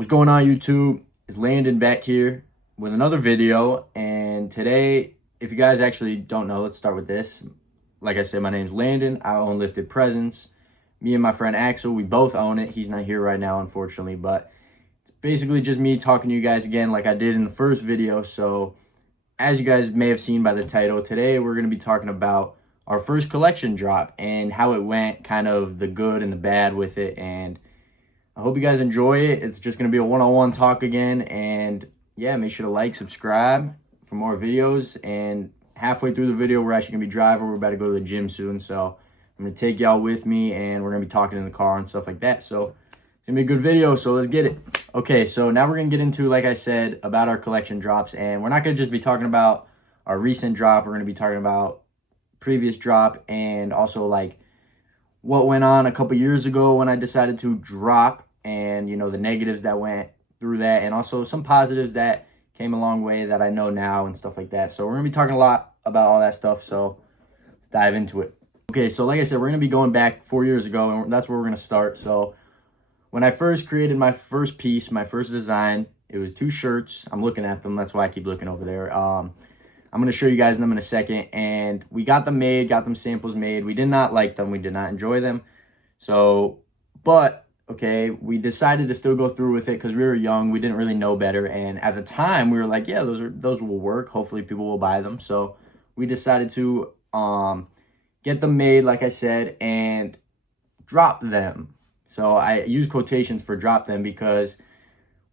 What's going on, YouTube? It's Landon back here with another video. And today, if you guys actually don't know, let's start with this. Like I said, my name's Landon. I own Lifted Presence. Me and my friend Axel, we both own it. He's not here right now, unfortunately, but it's basically just me talking to you guys again like I did in the first video. So as you guys may have seen by the title, today we're going to be talking about our first collection drop and how it went, kind of the good and the bad with it. And I hope you guys enjoy it. It's just going to be a one-on-one talk again. And yeah, make sure to like, subscribe for more videos. And halfway through the video, we're actually going to be driving. We're about to go to the gym soon. So I'm going to take y'all with me and we're going to be talking in the car and stuff like that. So it's going to be a good video. So let's get it. Okay, so now we're going to get into, like I said, about our collection drops. And we're not going to just be talking about our recent drop. We're going to be talking about previous drop and also like what went on a couple years ago when I decided to drop, and you know, the negatives that went through that, and also some positives that came a long way that I know now and stuff like that. So we're gonna be talking a lot about all that stuff, so let's dive into it. Okay, so like I said, we're gonna be going back 4 years ago, and that's where we're gonna start. So when I first created my first piece, my first design, it was 2 shirts. I'm looking at them, that's why I keep looking over there. I'm going to show you guys them in a second. And we got them made, got them samples made. We did not like them. We did not enjoy them. So, but, okay, we decided to still go through with it because we were young. We didn't really know better. And at the time, we were like, yeah, those will work. Hopefully people will buy them. So we decided to get them made, like I said, and drop them. So I use quotations for drop them because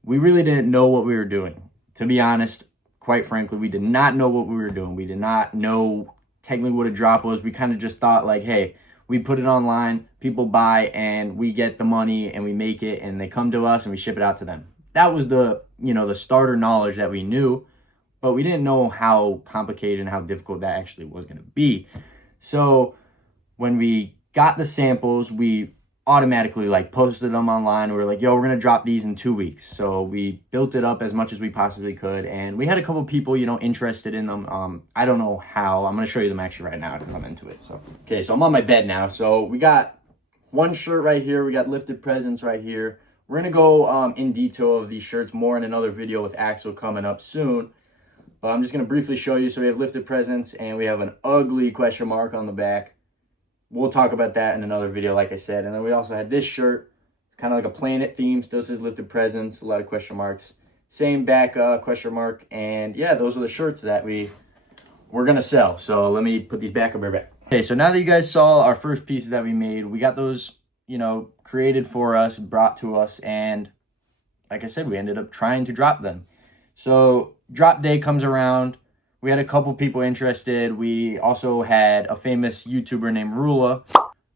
we really didn't know what we were doing. To be honest, quite frankly, we did not know what we were doing. We did not know technically what a drop was. We kind of just thought like, hey, we put it online, people buy, and we get the money and we make it and they come to us and we ship it out to them. That was the, you know, the starter knowledge that we knew, but we didn't know how complicated and how difficult that actually was going to be. So when we got the samples, we automatically like posted them online. We were like, yo, we're gonna drop these in 2 weeks. So we built it up as much as we possibly could, and we had a couple people, you know, interested in them. I don't know how. I'm gonna show you them actually right now because I'm into it. So okay, so I'm on my bed now. So we got one shirt right here, we got Lifted Presence right here. We're gonna go in detail of these shirts more in another video with Axel coming up soon, but I'm just gonna briefly show you. So we have Lifted Presence and we have an ugly question mark on the back. We'll talk about that in another video, like I said. And then we also had this shirt, kind of like a planet theme. Still says Lifted Presence, a lot of question marks. Same back question mark. And yeah, those are the shirts that we're going to sell. So let me put these back up right back. Okay, so now that you guys saw our first pieces that we made, we got those, you know, created for us, brought to us. And like I said, we ended up trying to drop them. So drop day comes around. We had a couple people interested. We also had a famous YouTuber named Rula,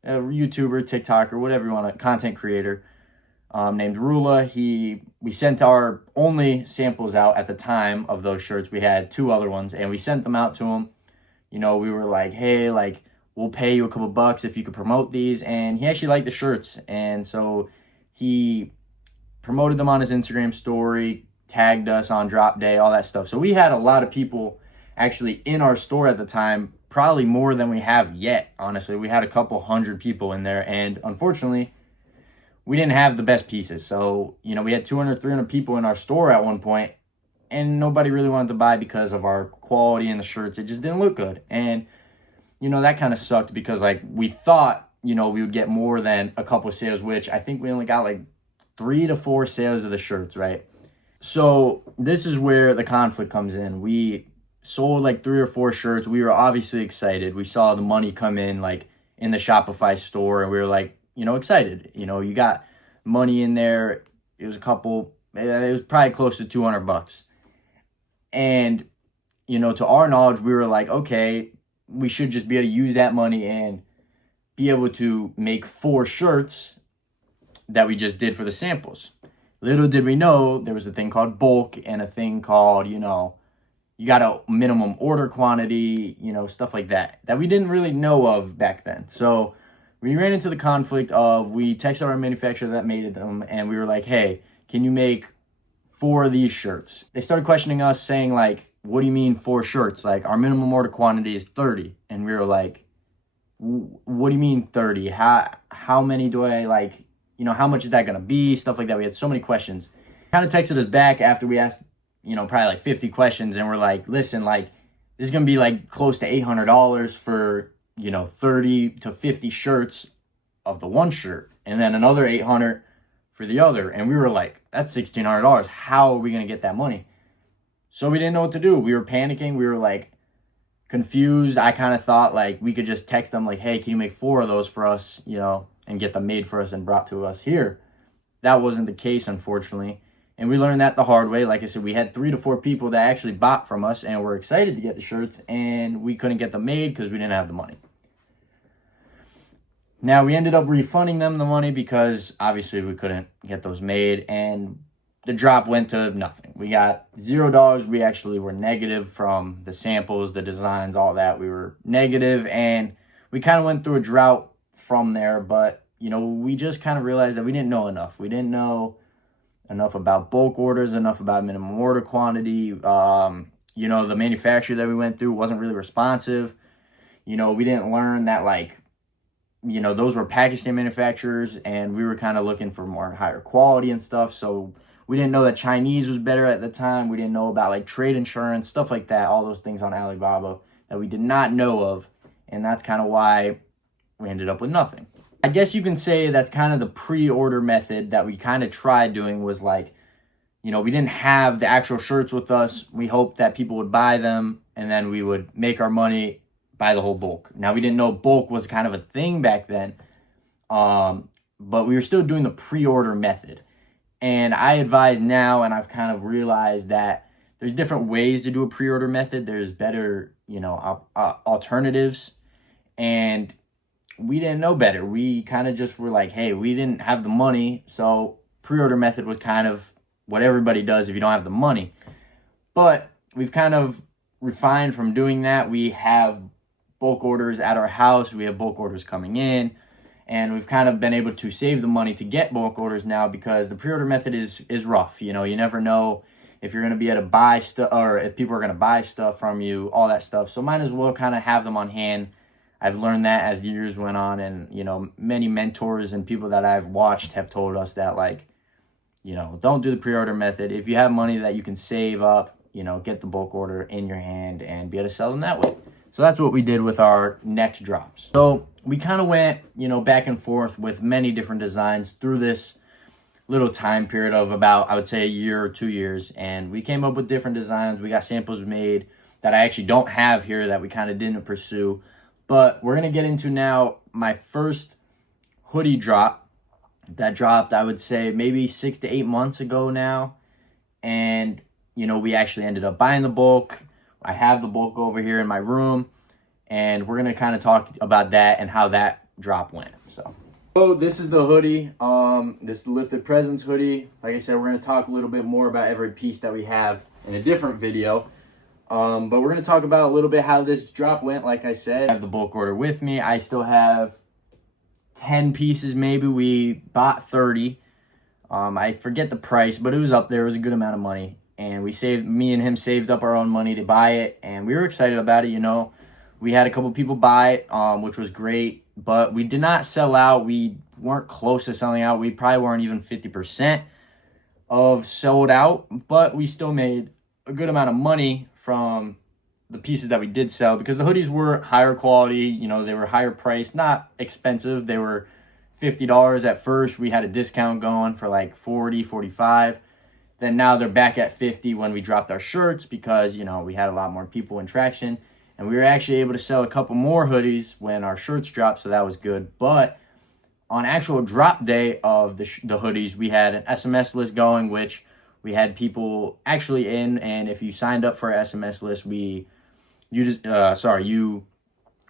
a YouTuber, TikToker, whatever you want, a content creator named Rula. We sent our only samples out at the time of those shirts. We had 2 other ones, and we sent them out to him. You know, we were like, hey, like, we'll pay you a couple bucks if you could promote these. And he actually liked the shirts. And so he promoted them on his Instagram story, tagged us on drop day, all that stuff. So we had a lot of people actually in our store at the time, probably more than we have yet. Honestly, we had a couple hundred people in there, and unfortunately we didn't have the best pieces. So, you know, we had 200-300 people in our store at one point, and nobody really wanted to buy because of our quality in the shirts. It just didn't look good. And you know, that kind of sucked because like we thought, you know, we would get more than a couple of sales, which I think we only got like 3 to 4 sales of the shirts, right? So this is where the conflict comes in. We sold like 3 or 4 shirts. We were obviously excited. We saw the money come in like in the Shopify store, and we were like, you know, excited. You know, you got money in there. It was it was probably close to 200 bucks. And, you know, to our knowledge, we were like, okay, we should just be able to use that money and be able to make 4 shirts that we just did for the samples. Little did we know there was a thing called bulk and a thing called, you know, you got a minimum order quantity, you know, stuff like that we didn't really know of back then. So we ran into the conflict of, we texted our manufacturer that made them, and we were like, hey, can you make 4 of these shirts? They started questioning us, saying like, what do you mean 4 shirts? Like, our minimum order quantity is 30. And we were like, what do you mean 30? How many do I, like, you know, how much is that going to be? Stuff like that. We had so many questions. Kind of texted us back after we asked, probably like 50 questions, and we're like, listen, like, this is going to be like close to $800 for, 30 to 50 shirts of the one shirt, and then another 800 for the other. And we were like, that's $1,600. How are we going to get that money? So we didn't know what to do. We were panicking. We were like confused. I kind of thought like we could just text them like, hey, can you make 4 of those for us, and get them made for us and brought to us here. That wasn't the case, unfortunately. And we learned that the hard way. Like I said, we had 3 to 4 people that actually bought from us and were excited to get the shirts, and we couldn't get them made because we didn't have the money. Now, we ended up refunding them the money because obviously we couldn't get those made, and the drop went to nothing. We got $0. We actually were negative from the samples, the designs, all that. We were negative, and we kind of went through a drought from there. But, we just kind of realized that we didn't know enough. We didn't know enough about bulk orders, enough about minimum order quantity. The manufacturer that we went through wasn't really responsive. We didn't learn that, like, those were Pakistan manufacturers, and we were kind of looking for more higher quality and stuff. So we didn't know that Chinese was better at the time. We didn't know about like trade insurance, stuff like that, all those things on Alibaba that we did not know of. And that's kind of why we ended up with nothing. I guess you can say that's kind of the pre-order method that we kind of tried doing, was like, we didn't have the actual shirts with us. We hoped that people would buy them, and then we would make our money, buy the whole bulk. Now, we didn't know bulk was kind of a thing back then, but we were still doing the pre-order method. And I advise now, and I've kind of realized that there's different ways to do a pre-order method. There's better, alternatives, and we didn't know better. We kind of just were like, hey, we didn't have the money, so pre-order method was kind of what everybody does if you don't have the money. But we've kind of refined from doing that. We have bulk orders at our house. We have bulk orders coming in, and we've kind of been able to save the money to get bulk orders now, because the pre-order method is rough. You never know if you're going to be able to buy stuff, or if people are going to buy stuff from you, all that stuff. So might as well kind of have them on hand. I've learned that as the years went on, and many mentors and people that I've watched have told us that, like, don't do the pre-order method. If you have money that you can save up, get the bulk order in your hand and be able to sell them that way. So that's what we did with our next drops. So we kind of went, back and forth with many different designs through this little time period of about, I would say, a year or 2 years. And we came up with different designs. We got samples made that I actually don't have here that we kind of didn't pursue. But we're going to get into now my first hoodie drop that dropped, I would say, maybe 6 to 8 months ago now. And, we actually ended up buying the bulk. I have the bulk over here in my room, and we're going to kind of talk about that and how that drop went. So this is the hoodie. This is the Lifted Presence hoodie. Like I said, we're going to talk a little bit more about every piece that we have in a different video. But we're going to talk about a little bit how this drop went. Like I said, I have the bulk order with me. I still have 10 pieces maybe. We bought 30. I forget the price, but it was up there. It was a good amount of money. And me and him saved up our own money to buy it. And we were excited about it, We had a couple people buy it, which was great. But we did not sell out. We weren't close to selling out. We probably weren't even 50% of sold out. But we still made a good amount of money from the pieces that we did sell, because the hoodies were higher quality. They were higher priced, not expensive. They were $50 at first. We had a discount going for like $40, $45. Then now they're back at $50 when we dropped our shirts, because, we had a lot more people in traction. And we were actually able to sell a couple more hoodies when our shirts dropped, so that was good. But on actual drop day of the hoodies, we had an SMS list going, which we had people actually in. And if you signed up for our SMS list, you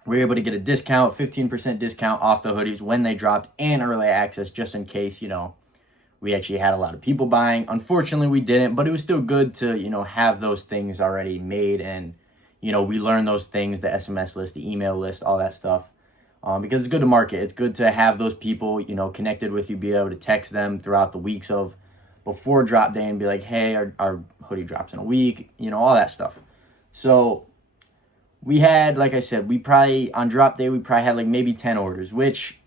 were able to get a discount, 15% discount off the hoodies when they dropped, and early access, just in case, we actually had a lot of people buying. Unfortunately, we didn't, but it was still good to, have those things already made. And, we learned those things, the SMS list, the email list, all that stuff, because it's good to market. It's good to have those people, connected with you, be able to text them throughout the weeks of before drop day and be like, hey, our hoodie drops in a week, all that stuff. So we had, like I said, on drop day, we probably had like maybe 10 orders, which,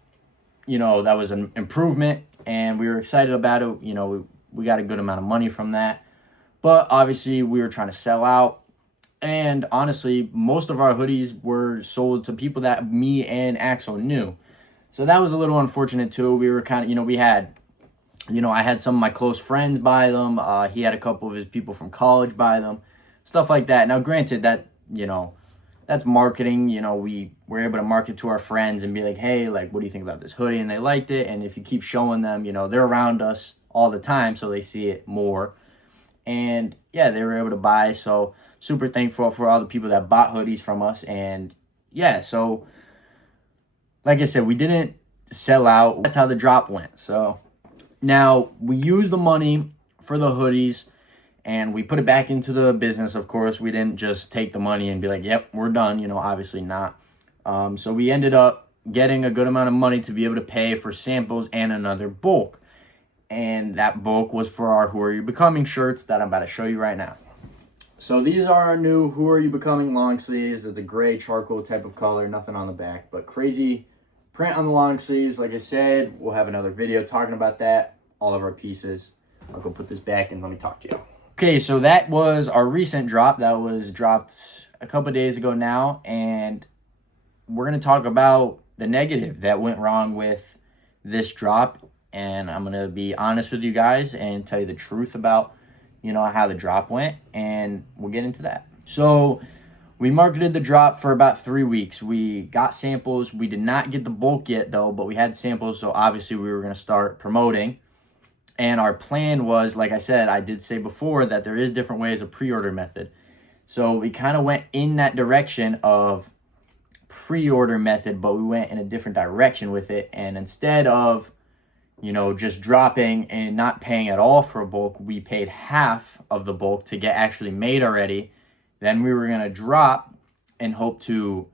that was an improvement. And we were excited about it. we got a good amount of money from that. But obviously we were trying to sell out. And honestly, most of our hoodies were sold to people that me and Axel knew. So that was a little unfortunate too. We were kind of, we had, I had some of my close friends buy them. He had a couple of his people from college buy them, stuff like that. Now, granted that, that's marketing. We were able to market to our friends and be like, hey, like, what do you think about this hoodie? And they liked it. And if you keep showing them, they're around us all the time, so they see it more. And yeah, they were able to buy. So super thankful for all the people that bought hoodies from us. And yeah, so like I said, we didn't sell out. That's how the drop went. So now we used the money for the hoodies and we put it back into the business. Of course, we didn't just take the money and be like, yep, we're done. Obviously not. So we ended up getting a good amount of money to be able to pay for samples and another bulk. And that bulk was for our Who Are You Becoming shirts that I'm about to show you right now. So these are our new Who Are You Becoming long sleeves. It's a gray charcoal type of color, nothing on the back, but crazy print on the long sleeves. Like I said, we'll have another video talking about that, all of our pieces. I'll go put this back and let me talk to you. Okay, so that was our recent drop. That was dropped a couple days ago now, and we're going to talk about the negative that went wrong with this drop. And I'm going to be honest with you guys and tell you the truth about, how the drop went. And we'll get into that. So we marketed the drop for about 3 weeks. We got samples. We did not get the bulk yet, though, but we had samples. So obviously we were going to start promoting. And our plan was, like I said, I did say before that there is different ways of pre-order method. So we kind of went in that direction of pre-order method, but we went in a different direction with it. And instead of just dropping and not paying at all for a bulk, we paid half of the bulk to get actually made already. Then we were going to drop and hope to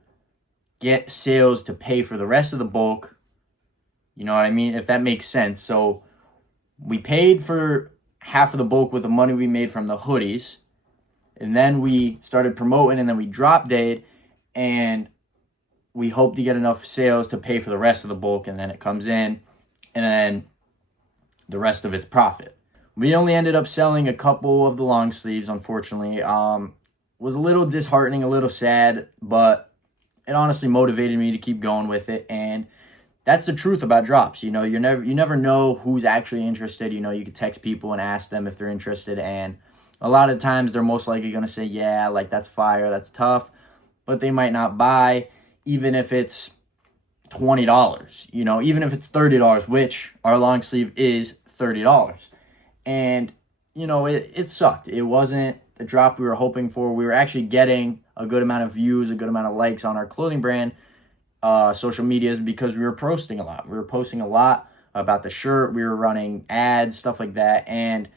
get sales to pay for the rest of the bulk. You know what I mean? If that makes sense. So we paid for half of the bulk with the money we made from the hoodies. And then we started promoting and then we drop dayed and we hope to get enough sales to pay for the rest of the bulk. And then it comes in. And then the rest of it's profit. We only ended up selling a couple of the long sleeves, unfortunately. Was a little disheartening, a little sad, but it honestly motivated me to keep going with it. And that's the truth about drops. You never know who's actually interested. You could text people and ask them if they're interested. And a lot of times they're most likely going to say, yeah, like that's fire, that's tough. But they might not buy, even if it's $20, even if it's $30, which our long sleeve is $30. And, it sucked. It wasn't the drop we were hoping for. We were actually getting a good amount of views, a good amount of likes on our clothing brand social medias because we were posting a lot. We were posting a lot about the shirt. We were running ads, stuff like that. And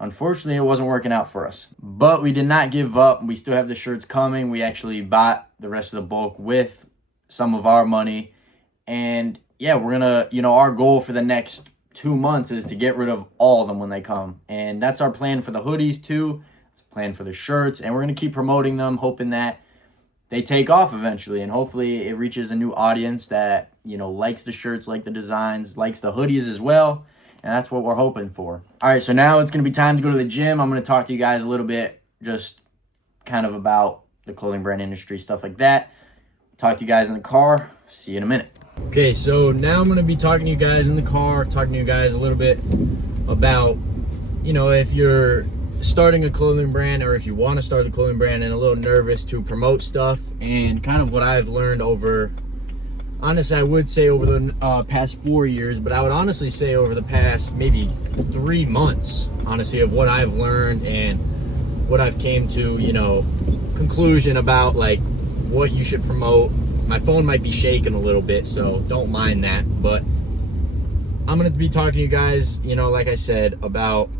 unfortunately, it wasn't working out for us. But we did not give up. We still have the shirts coming. We actually bought the rest of the bulk with some of our money. And yeah, we're going to, our goal for the next 2 months is to get rid of all of them when they come. And that's our plan for the hoodies too. It's a plan for the shirts. And we're going to keep promoting them, hoping that they take off eventually. And hopefully it reaches a new audience that, likes the shirts, like the designs, likes the hoodies as well. And that's what we're hoping for. All right, so now it's going to be time to go to the gym. I'm going to talk to you guys a little bit just kind of about the clothing brand industry, stuff like that. Talk to you guys in the car. See you in a minute. Okay, so now I'm going to be talking to you guys in the car, talking to you guys a little bit about, if you're starting a clothing brand or if you want to start a clothing brand and a little nervous to promote stuff and kind of what I've learned over, honestly, I would say over the past 4 years, but I would honestly say over the past maybe 3 months, honestly, of what I've learned and what I've came to, conclusion about like what you should promote. My phone might be shaking a little bit, so don't mind that. But I'm going to be talking to you guys, like I said, about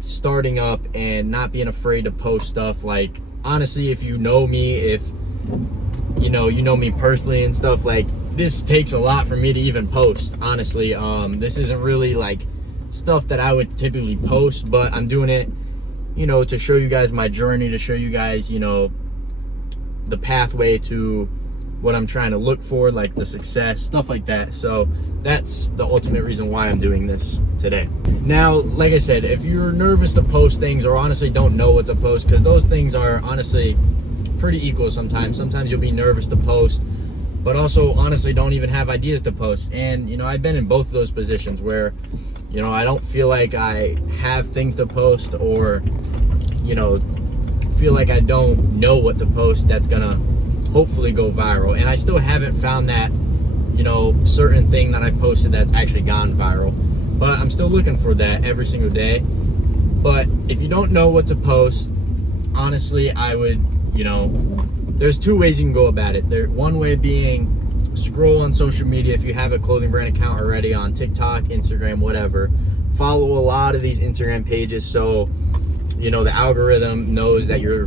starting up and not being afraid to post stuff. Like, honestly, if you know me, if, you know me personally and stuff, like, this takes a lot for me to even post, honestly. This isn't really, like, stuff that I would typically post, but I'm doing it, to show you guys my journey, to show you guys, the pathway to what I'm trying to look for, like the success, stuff like that. So that's the ultimate reason why I'm doing this today. Now, like I said, if you're nervous to post things or honestly don't know what to post, because those things are honestly pretty equal sometimes. Sometimes you'll be nervous to post, but also honestly don't even have ideas to post. And, you know, I've been in both of those positions where, you know, I don't feel like I have things to post, or, you know, feel like I don't know what to post that's gonna hopefully go viral. And I still haven't found that, you know, certain thing that I posted that's actually gone viral, but I'm still looking for that every single day. But if you don't know what to post, honestly, I would, you know, there's two ways you can go about it. One way being scroll on social media. If you have a clothing brand account already on TikTok, Instagram, whatever, follow a lot of these Instagram pages, so, you know, the algorithm knows that you're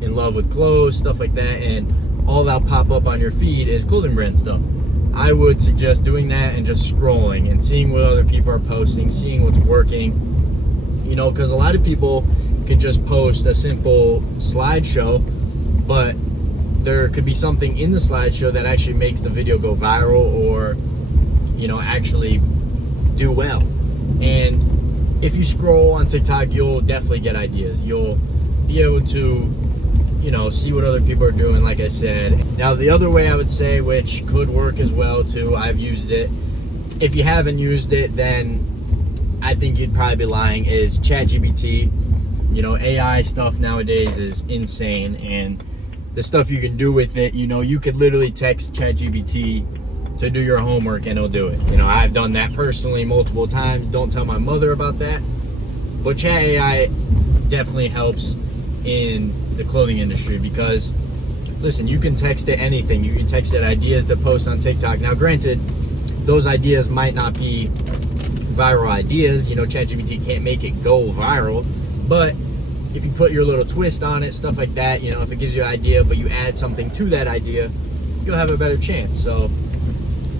in love with clothes, stuff like that, and all that'll pop up on your feed is clothing brand stuff. I would suggest doing that and just scrolling and seeing what other people are posting, seeing what's working, you know, because a lot of people can just post a simple slideshow, but there could be something in the slideshow that actually makes the video go viral, or, you know, actually do well. And if you scroll on TikTok, you'll definitely get ideas. You'll be able to, you know, see what other people are doing, like I said. Now, the other way I would say, which could work as well too, I've used it. If you haven't used it, then I think you'd probably be lying, is ChatGPT. You know, AI stuff nowadays is insane, and the stuff you can do with it, you know, you could literally text ChatGPT to do your homework and it'll do it. You know, I've done that personally multiple times. Don't tell my mother about that. But Chat AI definitely helps in the clothing industry, because, listen, you can text it anything. You can text it ideas to post on TikTok. Now, granted, those ideas might not be viral ideas. You know, ChatGPT can't make it go viral, but if you put your little twist on it, stuff like that, you know, if it gives you an idea, but you add something to that idea, you'll have a better chance. So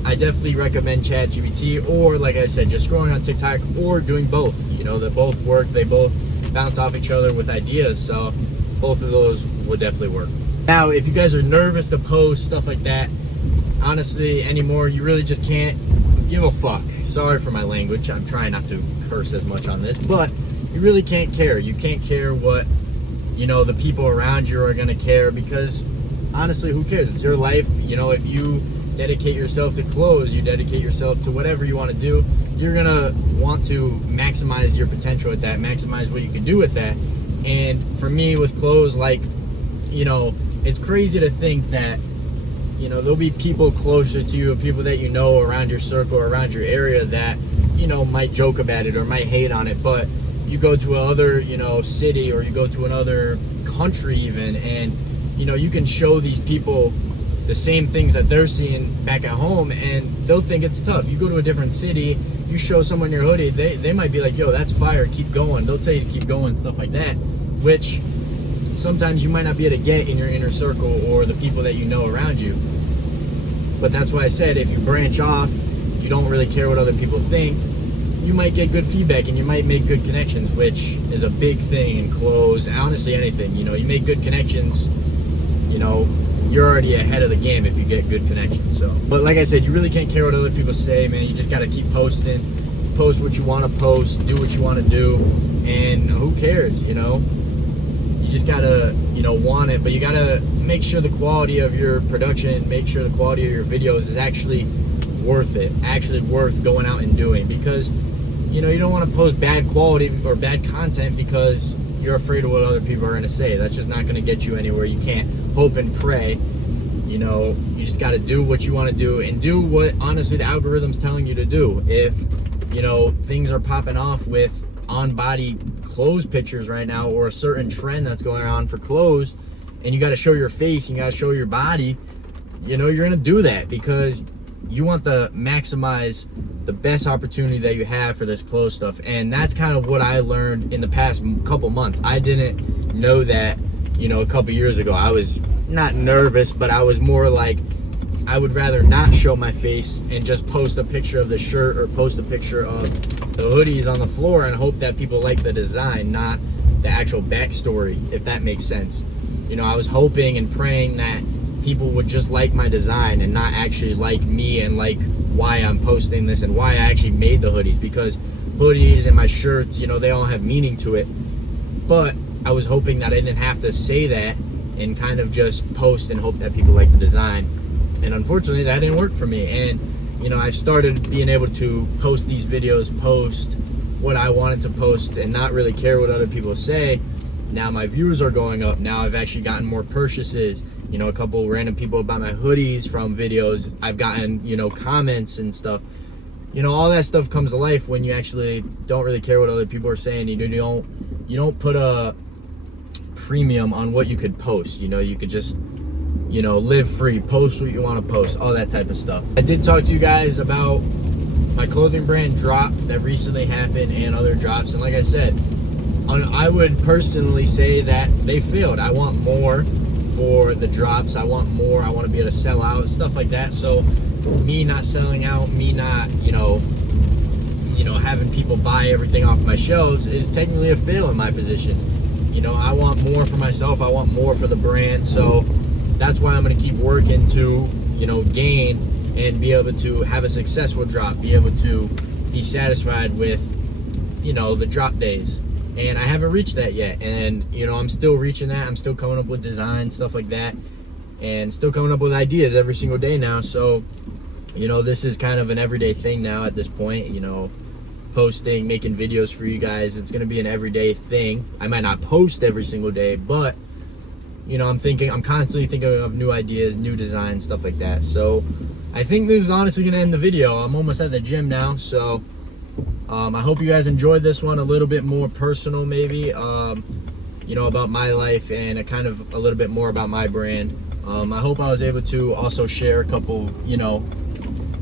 I definitely recommend ChatGPT, or, like I said, just scrolling on TikTok, or doing both. You know, they both work. They both bounce off each other with ideas. So both of those would definitely work. Now, if you guys are nervous to post, stuff like that, honestly, anymore, you really just can't give a fuck. Sorry for my language. I'm trying not to curse as much on this, but you really can't care. You can't care what, you know, the people around you are going to care, because honestly, who cares? It's your life. You know, if you dedicate yourself to clothes, you dedicate yourself to whatever you want to do, you're going to want to maximize your potential at that, maximize what you can do with that. And for me, with clothes, like, you know, it's crazy to think that, you know, there'll be people closer to you, people that you know around your circle, around your area, that, you know, might joke about it or might hate on it. But you go to another, you know, city, or you go to another country even, and, you know, you can show these people the same things that they're seeing back at home, and they'll think it's tough. You go to a different city, you show someone your hoodie, they might be like, yo, that's fire, keep going. They'll tell you to keep going, stuff like that, which sometimes you might not be able to get in your inner circle or the people that you know around you. But that's why I said, if you branch off, you don't really care what other people think, you might get good feedback and you might make good connections, which is a big thing in clothes. Honestly, anything, you know, you make good connections, you know, you're already ahead of the game if you get good connections. So, but like I said, you really can't care what other people say, man. You just got to keep posting, post what you want to post, do what you want to do, and who cares, you know? You just got to, you know, want it, but you got to make sure the quality of your production, make sure the quality of your videos is actually worth it, actually worth going out and doing, because, you know, you don't want to post bad quality or bad content because you're afraid of what other people are going to say. That's just not going to get you anywhere. You can't hope and pray. You know, you just got to do what you want to do, and do what, honestly, the algorithm's telling you to do. If, you know, things are popping off with on-body clothes pictures right now, or a certain trend that's going on for clothes, and you got to show your face, and you got to show your body, you know, you're going to do that because you want to maximize the best opportunity that you have for this clothes stuff. And that's kind of what I learned in the past couple months. I didn't know that, you know, a couple years ago. I was not nervous, but I was more like, I would rather not show my face and just post a picture of the shirt or post a picture of the hoodies on the floor and hope that people like the design, not the actual backstory, if that makes sense. You know, I was hoping and praying that people would just like my design and not actually like me and like why I'm posting this and why I actually made the hoodies, because hoodies and my shirts, you know, they all have meaning to it. But I was hoping that I didn't have to say that and kind of just post and hope that people like the design. And unfortunately, that didn't work for me. And, you know, I've started being able to post these videos, post what I wanted to post and not really care what other people say. Now my views are going up. Now I've actually gotten more purchases. You know, a couple random people buy my hoodies from videos. I've gotten, you know, comments and stuff. You know, all that stuff comes to life when you actually don't really care what other people are saying. You don't put a premium on what you could post. You know, you could just, you know, live free, post what you want to post, all that type of stuff. I did talk to you guys about my clothing brand drop that recently happened and other drops. And like I said, I would personally say that they failed. I want more for the drops. I want more. I want to be able to sell out, stuff like that. So me not selling out, me not, you know, having people buy everything off my shelves is technically a fail in my position. You know, I want more for myself. I want more for the brand. So that's why I'm going to keep working to, you know, gain and be able to have a successful drop, be able to be satisfied with, you know, the drop days. And I haven't reached that yet. And, you know, I'm still reaching that. I'm still coming up with designs, stuff like that, and still coming up with ideas every single day now. So, you know, this is kind of an everyday thing now at this point, you know, posting, making videos for you guys. It's going to be an everyday thing. I might not post every single day, but, you know, I'm constantly thinking of new ideas, new designs, stuff like that. So I think this is honestly going to end the video. I'm almost at the gym now. So I hope you guys enjoyed this one, a little bit more personal maybe, you know, about my life and a little bit more about my brand. I hope I was able to also share a couple, you know,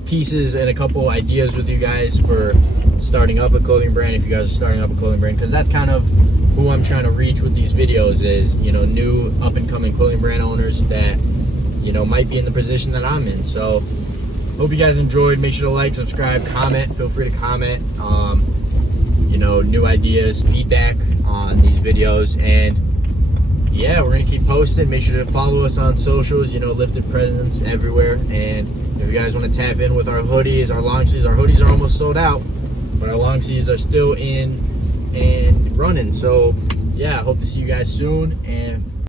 pieces and a couple ideas with you guys for starting up a clothing brand, if you guys are starting up a clothing brand, because that's kind of who I'm trying to reach with these videos is, you know, new up and coming clothing brand owners that, you know, might be in the position that I'm in. So hope you guys enjoyed. Make sure to like, subscribe, comment. Feel free to comment, you know, new ideas, feedback on these videos. And yeah, we're gonna keep posting. Make sure to follow us on socials, you know, Lifted Presence everywhere. And if you guys want to tap in with our hoodies, our long sleeves, our hoodies are almost sold out, but our long sleeves are still in and running. So yeah, I hope to see you guys soon, and